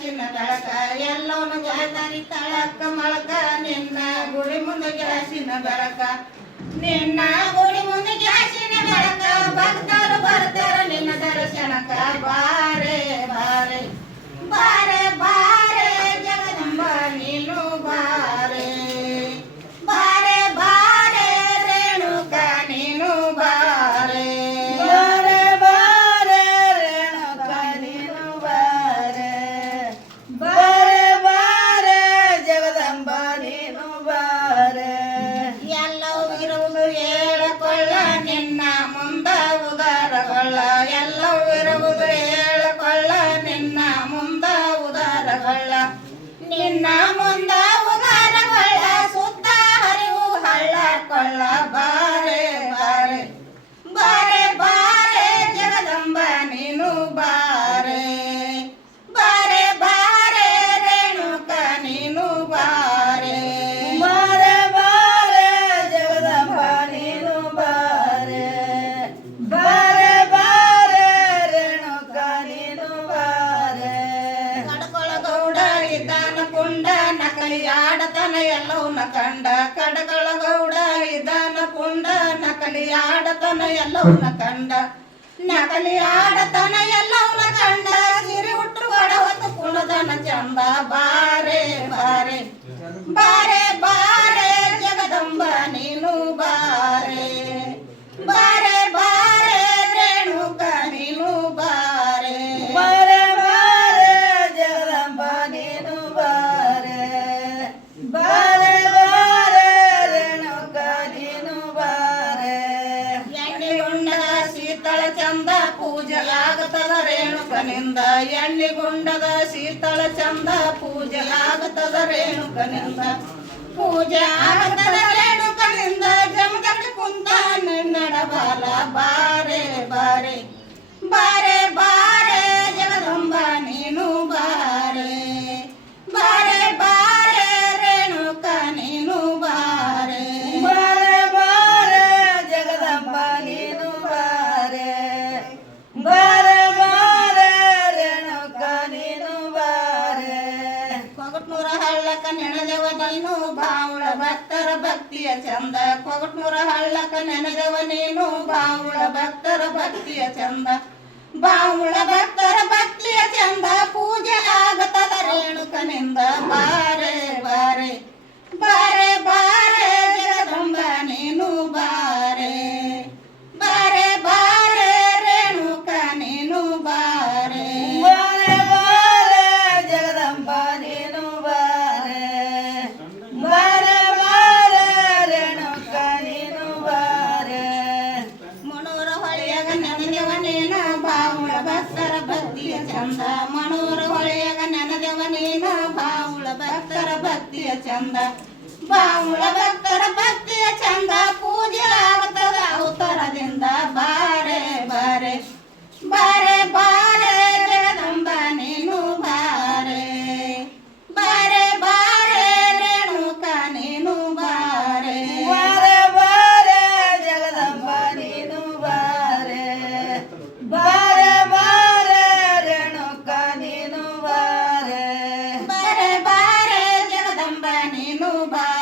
ಕಾಸಿನ ತಳಕ ಎಲ್ಲವನು ಜಾತಾರಿ ತಳಕ ಮಳಕ ನಿನ್ನ ಗುಡಿ ಮುಂದೆ ಗ್ಯಾಸಿನ ಬೆಳಕ ನಿನ್ನ ಗುಡಿ ಮುಂದೆ ಹಳ್ಳ ಕೊಳ್ಳ ಬಾರೆ ಬಾರೆ ಬಾರೆ ಬಾರೆ ಜಗದಂಬ ನೀನು ಬಾರೆ ಬಾರೆ ಬಾರೆ ರೇಣುಕ ನೀನು ಬಾರೆ ಬಾರೆ ಬಾರೆ ಜಗದಂಬ ನೀನು ಬಾರೆ ಬಾರೆ ಬಾರೆ ರೇಣುಕ ನೀನು ಬಾರೆ ಕಡಕೊಳಗೌಡ ಇದ್ದಾನ ಕುಂಡ ನಕಲಿ ಆಡತನ ಎಲ್ಲವನ್ನ ಕಂಡ ಕಡಕೊಳಗೌಡ ಇದ್ದಾನ ಕುಂಡ ನಕಲಿ ಆಡತನ ಎಲ್ಲವನ್ನ ಕಂಡ. ನಕಲಿ ಆಡತನ ಎಲ್ಲವನ್ನ ಕಂಡ. ಸಿರಿ ಹುಟ್ಟು ಕೊಡ ಹೊತ್ತು ಕುಣದನ ಚಂಬ ಬಾರೆ ಬಾರೆ. ಬಾರೆ ರೇಣುಕನಿಂದ ಎಣ್ಣೆಗುಂಡದ ಶೀತಳ ಚಂದ ಪೂಜೆ ಪೂಜೆಯಾಗುತ್ತದ ರೇಣುಕನಿಂದ. ಪೂಜೆ ಆಗುತ್ತದ ರೇಣುಕನಿಂದ ಜಮದಗ್ನಿ ಹಳ್ಳಕ ನೆನೆದವ ನೀನು, ಬಾವುಳ ಭಕ್ತರ ಭಕ್ತಿಯ ಚಂದ. ಕೊಗಟ್ನೂರ ಹಳ್ಳಕ ನೆನೆದವ ನೀನು, ಬಾವುಳ ಭಕ್ತರ ಭಕ್ತಿಯ ಚಂದ. ಭಕ್ತರ ಭಕ್ತಿಯ ಚಂದ. ಬಾವುಳ ಭಕ್ತರ ಭಕ್ತಿಯ ಚಂದ. ಪೂಜೆ Bye.